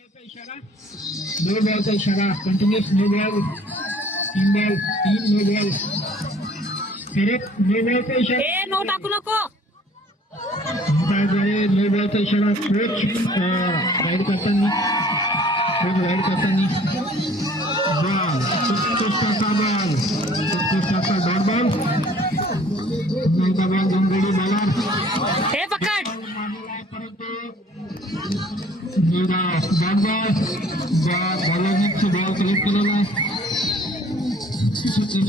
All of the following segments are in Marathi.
नो बॉलचा इशारा continuous no ball 3 ball 3 no ball परत नो बॉलचा इशारा नो टाकू नको नो बॉलचा इशारा कोच राईड करताना बॉल उत्कृष्टाचा डॉट बॉल बॉल दोन गडी बॉलर हे पकड बॉलरने बॉल कलेक्ट केलेला आहे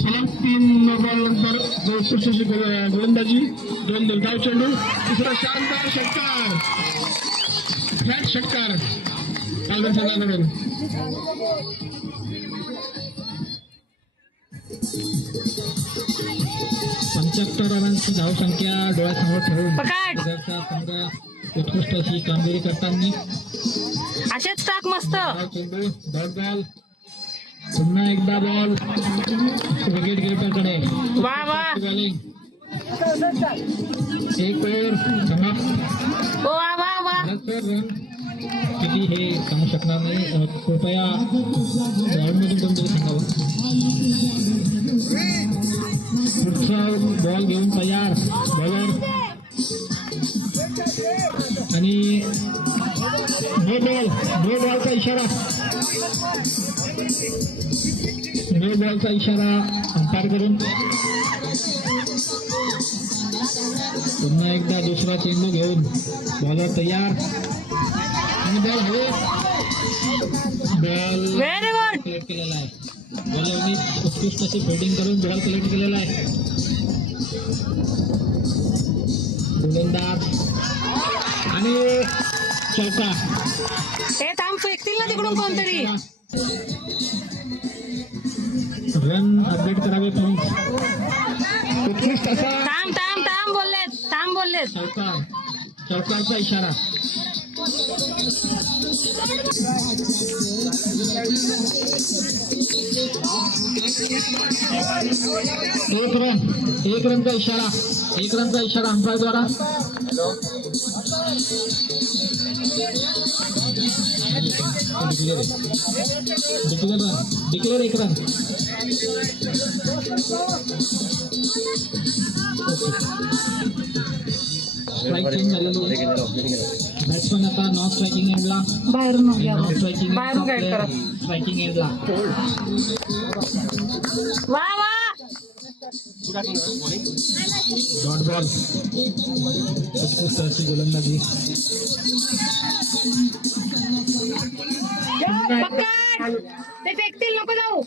सलग 3 बॉल नंतर उत्कृष्ट गोलंदाजी 2 धाव चेंडू तिसरा शानदार षटकार फ्लॅट षटकार पालघर संघाकडून 75 रनांची धावसंख्या डोळ्यासमोर ठेवून संघ उत्कृष्ट अशी कामगिरी करताना असेच टाक मस्त चेंडू डॉट बॉल पुन्हा एकदा बॉल विकेट कीपरकडे वा वा बॉलिंग एक ओव्हर समाप्त वा वा वा रन किती हे सांगू शकणार नाही कृपया ग्राउंडमधून कोणतरी सांगावं पुढचा बॉल घेऊन तयार बॉलर आणि नो बॉलचा इशारा अंपायर करून पुन्हा एकदा दुसरा चेंडू घेऊन बॉलर तयार आणि बॉल हवे बॉल व्हेरी गुड कलेक्ट केलेला आहे बॉलरनी उत्कृष्ट अशी फिल्डिंग करून बॉल कलेक्ट केलेला आहे गोलंदाज आणि चौका हे थांब फेकतील ना तिकडून कोणतरी रन अपडेट करावे प्लीज उत्कृष्ट असा थांब बोललेत चौकारचा इशारा एक रनचा इशारा अंपायर द्वारा डिक्लेअर एक रन स्ट्राईक चेंज झालेली आहे बॅट्समन आता नॉन स्ट्रायकिंग एंडला बाहेरून स्ट्रायकिंग एंडला वा वा डॉट बॉल उत्कृष्ट गोलंदाजी पकड ते फेकतील नको जाऊ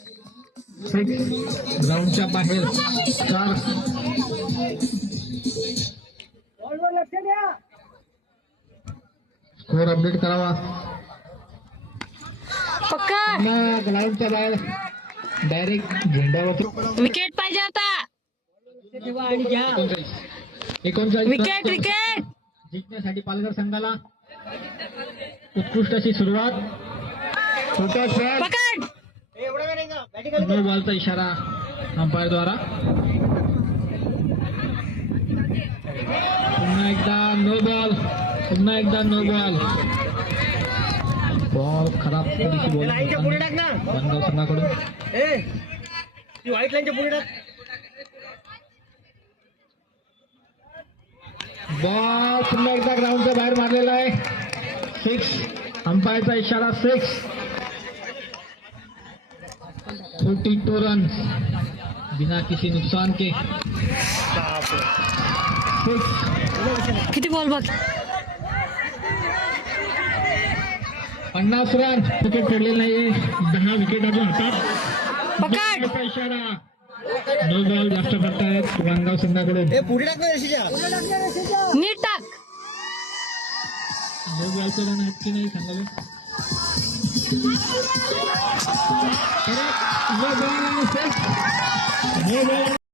ग्राउंडच्या बाहेर स्टार स्कोर अपडेट करावा पकड ग्राउंडच्या बाहेर डायरेक्ट झेंड्यावर विकेट पाहिजे आता 39 विकेट जिंकण्यासाठी पालघर संघाला उत्कृष्ट अशी सुरुवात पकड नो बॉलचा इशारा अंपायर द्वारा पुन्हा एकदा नो बॉल बॉल खराब थोडीशी बॉल बनगाव संघाकडून व्हाईट लाईनच्या पुढे टाक बॉल पुन्हा एकदा ग्राउंडच्या बाहेर मारलेला आहे 6 अंपायरचा इशारा 6 42 रन बिना किसी नुकसान के 6 किती बॉल बघ 50 रन विकेट पडलेला नाहीये 10 विकेट अजून हातात पकड इशारा नो बॉल जास्त करतायत बनगाव संघाकडून पुढे टाक ना नीट टाक नो बॉलचं रन आहेत की नाही सांगावे नो बॉल